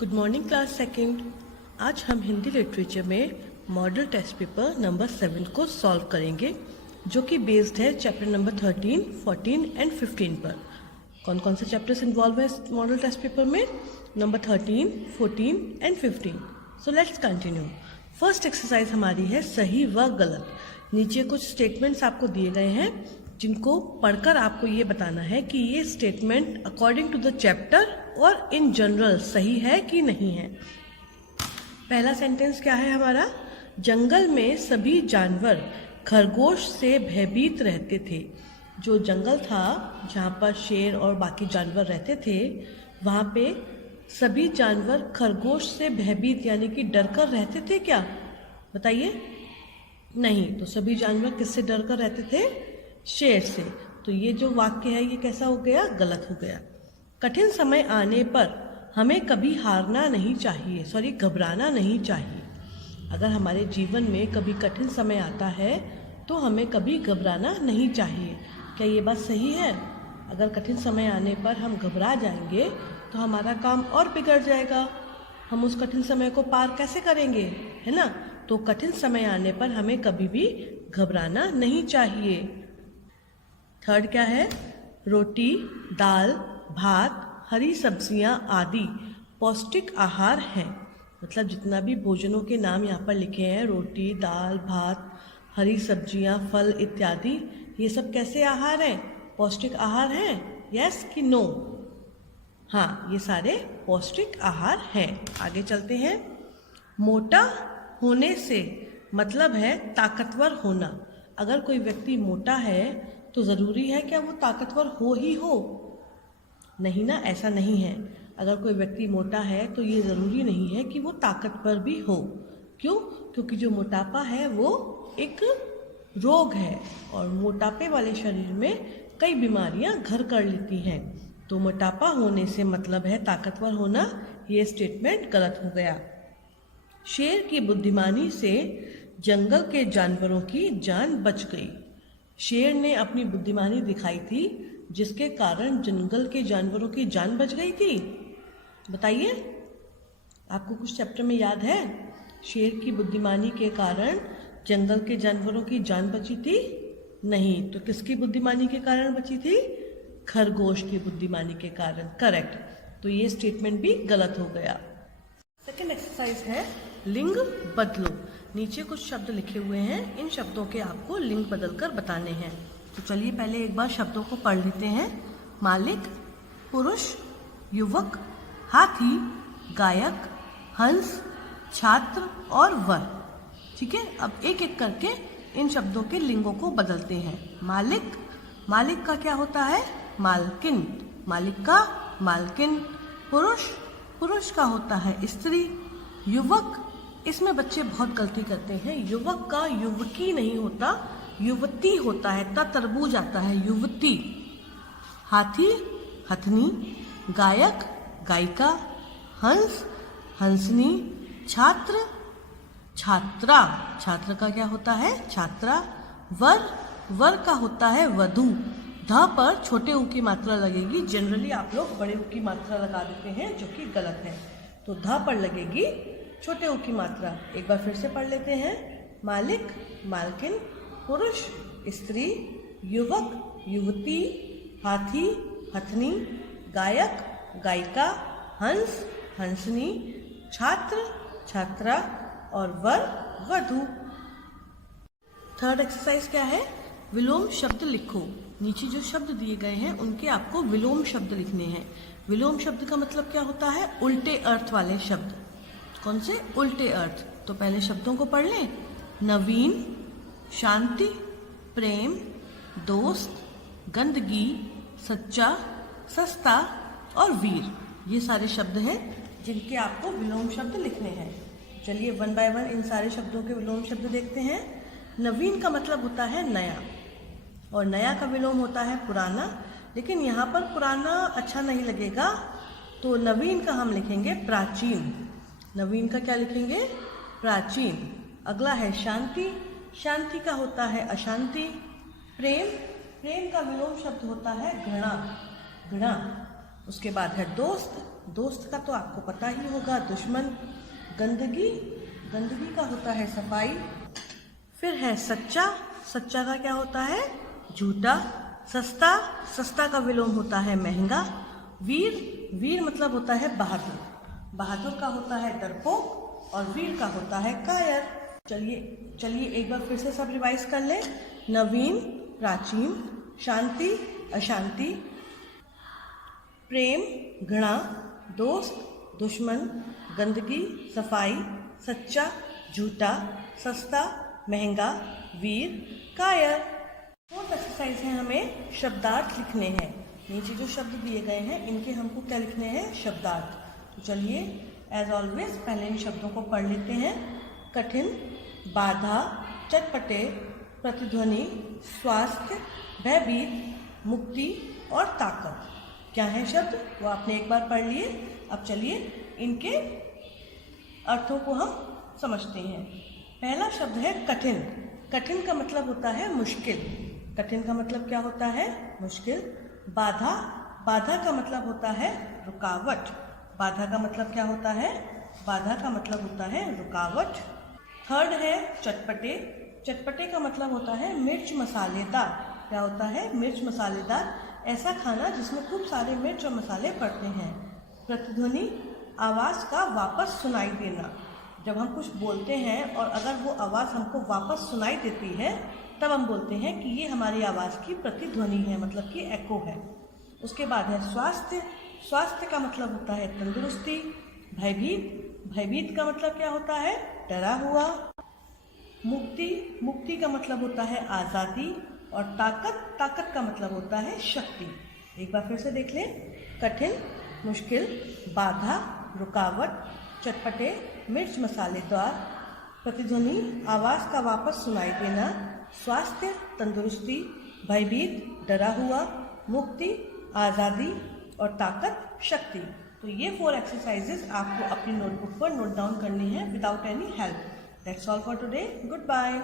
Good morning class second. आज हम Hindi literature में मॉडल टेस्ट पेपर नंबर 7 को सॉल्व करेंगे, जो कि बेस्ड है चैप्टर नंबर 13, 14 एंड 15 पर। कौन कौन से चैप्टर्स इन्वॉल्व है इस मॉडल टेस्ट पेपर में? Number 13, 14 and 15। So let's continue. First exercise हमारी है सही व गलत। नीचे कुछ स्टेटमेंट्स आपको दिए गए हैं, जिनको पढ़कर आपको ये बताना है कि ये statement according to the chapter और इन जनरल सही है कि नहीं है। पहला सेंटेंस क्या है हमारा? जंगल में सभी जानवर खरगोश से भयभीत रहते थे। जो जंगल था जहाँ पर शेर और बाकी जानवर रहते थे, वहाँ पे सभी जानवर खरगोश से भयभीत यानी कि डर कर रहते थे क्या? बताइए। नहीं, तो सभी जानवर किससे डर कर रहते थे? शेर से। तो ये जो वाक्य है ये कैसा हो गया? गलत हो गया। कठिन समय आने पर हमें कभी हारना नहीं चाहिए, घबराना नहीं चाहिए। अगर हमारे जीवन में कभी कठिन समय आता है तो हमें कभी घबराना नहीं चाहिए। क्या ये बात सही है? अगर कठिन समय आने पर हम घबरा जाएंगे तो हमारा काम और बिगड़ जाएगा। हम उस कठिन समय को पार कैसे करेंगे, है ना? तो कठिन समय आने पर हमें कभी भी घबराना नहीं चाहिए। थर्ड क्या है? रोटी, दाल, भात, हरी सब्जियां आदि पौष्टिक आहार हैं। मतलब जितना भी भोजनों के नाम यहाँ पर लिखे हैं, रोटी, दाल, भात, हरी सब्जियां, फल इत्यादि, ये सब कैसे आहार हैं? पौष्टिक आहार हैं? यस कि नो? हाँ, ये सारे पौष्टिक आहार हैं। आगे चलते हैं। मोटा होने से मतलब है ताकतवर होना। अगर कोई व्यक्ति मोटा है तो ज़रूरी है क्या वो ताकतवर हो ही हो? नहीं ना, ऐसा नहीं है। अगर कोई व्यक्ति मोटा है तो ये ज़रूरी नहीं है कि वो ताकतवर भी हो। क्यों? क्योंकि जो मोटापा है वो एक रोग है और मोटापे वाले शरीर में कई बीमारियां घर कर लेती हैं। तो मोटापा होने से मतलब है ताकतवर होना। ये स्टेटमेंट गलत हो गया। शेर की बुद्धिमानी से जंगल के जानवरों की जान बच गई। शेर ने अपनी बुद्धिमानी दिखाई थी, जिसके कारण जंगल के जानवरों की जान बच गई थी। बताइए, आपको कुछ चैप्टर में याद है? शेर की बुद्धिमानी के कारण जंगल के जानवरों की जान बची थी? नहीं, तो किसकी बुद्धिमानी के कारण बची थी? खरगोश की बुद्धिमानी के कारण। करेक्ट। तो ये स्टेटमेंट भी गलत हो गया। सेकेंड एक्सरसाइज है लिंग बदलो। नीचे कुछ शब्द लिखे हुए हैं, इन शब्दों के आपको लिंग बदलकर बताने हैं। तो चलिए पहले एक बार शब्दों को पढ़ लेते हैं। मालिक, पुरुष, युवक, हाथी, गायक, हंस, छात्र और वर। ठीक है, अब एक एक करके इन शब्दों के लिंगों को बदलते हैं। मालिक, मालिक का क्या होता है? मालकिन। मालिक का मालकिन। पुरुष, पुरुष का होता है स्त्री। युवक, इसमें बच्चे बहुत गलती करते हैं। युवक का युवकी नहीं होता, युवती होता है। तरबूज आता है, युवती। हाथी, हथनी। गायक, गायिका। हंस, हंसनी। छात्र, छात्रा। छात्र का क्या होता है? छात्रा। वर, वर का होता है वधू। ध पर छोटे ऊ की मात्रा लगेगी। जनरली आप लोग बड़े ऊ की मात्रा लगा देते हैं, जो कि गलत है। तो ध पर लगेगी छोटे ऊ की मात्रा। एक बार फिर से पढ़ लेते हैं। मालिक, मालकिन, पुरुष, स्त्री, युवक, युवती, हाथी, हथनी, गायक, गायिका, हंस, हंसनी, छात्र, छात्रा और वर, वधू। थर्ड एक्सरसाइज क्या है? विलोम शब्द लिखो। नीचे जो शब्द दिए गए हैं उनके आपको विलोम शब्द लिखने हैं। विलोम शब्द का मतलब क्या होता है? उल्टे अर्थ वाले शब्द। कौन से? उल्टे अर्थ। तो पहले शब्दों को पढ़ लें। नवीन, शांति, प्रेम, दोस्त, गंदगी, सच्चा, सस्ता और वीर। ये सारे शब्द हैं जिनके आपको विलोम शब्द लिखने हैं। चलिए वन बाय वन इन सारे शब्दों के विलोम शब्द देखते हैं। नवीन का मतलब होता है नया, और नया का विलोम होता है पुराना। लेकिन यहाँ पर पुराना अच्छा नहीं लगेगा, तो नवीन का हम लिखेंगे प्राचीन। नवीन का क्या लिखेंगे? प्राचीन। अगला है शांति। शांति का होता है अशांति। प्रेम, प्रेम का विलोम शब्द होता है घृणा। घृणा। उसके बाद है दोस्त, दोस्त का तो आपको पता ही होगा, दुश्मन। गंदगी, गंदगी का होता है सफाई। फिर है सच्चा, सच्चा का क्या होता है, झूठा। सस्ता, सस्ता का विलोम होता है महंगा। वीर, वीर मतलब होता है बहादुर, बहादुर का होता है डरपोक और वीर का होता है कायर। चलिए एक बार फिर से सब रिवाइज कर लें। नवीन, प्राचीन। शांति, अशांति। प्रेम, घृणा। दोस्त, दुश्मन। गंदगी, सफाई। सच्चा, झूठा। सस्ता, महंगा। वीर, कायर। फोर्थ एक्सरसाइज है, हमें शब्दार्थ लिखने हैं। नीचे जो शब्द दिए गए हैं इनके हमको क्या लिखने हैं, शब्दार्थ। तो चलिए एज ऑलवेज पहले इन शब्दों को पढ़ लेते हैं। कठिन, बाधा, चटपटे, प्रतिध्वनि, स्वास्थ्य, भयभीत, मुक्ति और ताकत। क्या है शब्द वो आपने एक बार पढ़ लिए। अब चलिए इनके अर्थों को हम समझते हैं। पहला शब्द है कठिन। कठिन का मतलब होता है मुश्किल। कठिन का मतलब क्या होता है, मुश्किल। बाधा, बाधा का मतलब होता है रुकावट। बाधा का मतलब क्या होता है, बाधा का मतलब होता है रुकावट। थर्ड है चटपटे। चटपटे का मतलब होता है मिर्च मसालेदार। क्या होता है, मिर्च मसालेदार, ऐसा खाना जिसमें खूब सारे मिर्च और मसाले पड़ते हैं। प्रतिध्वनि, आवाज़ का वापस सुनाई देना। जब हम कुछ बोलते हैं और अगर वो आवाज़ हमको वापस सुनाई देती है तब हम बोलते हैं कि ये हमारी आवाज़ की प्रतिध्वनि है, मतलब कि एको है। उसके बाद है स्वास्थ्य। स्वास्थ्य का मतलब होता है तंदुरुस्ती। भयभीत, भयभीत का मतलब क्या होता है, डरा हुआ। मुक्ति, मुक्ति का मतलब होता है आज़ादी। और ताकत, ताकत का मतलब होता है शक्ति। एक बार फिर से देख लें। कठिन, मुश्किल, बाधा, रुकावट, चटपटे, मिर्च मसालेदार, प्रतिध्वनि, आवाज़ का वापस सुनाई देना, स्वास्थ्य, तंदुरुस्ती, भयभीत, डरा हुआ, मुक्ति, आज़ादी और ताकत, शक्ति। तो ये 4 एक्सरसाइजेज आपको अपनी नोटबुक पर नोट डाउन करनी है without any help. That's all for today. Good bye.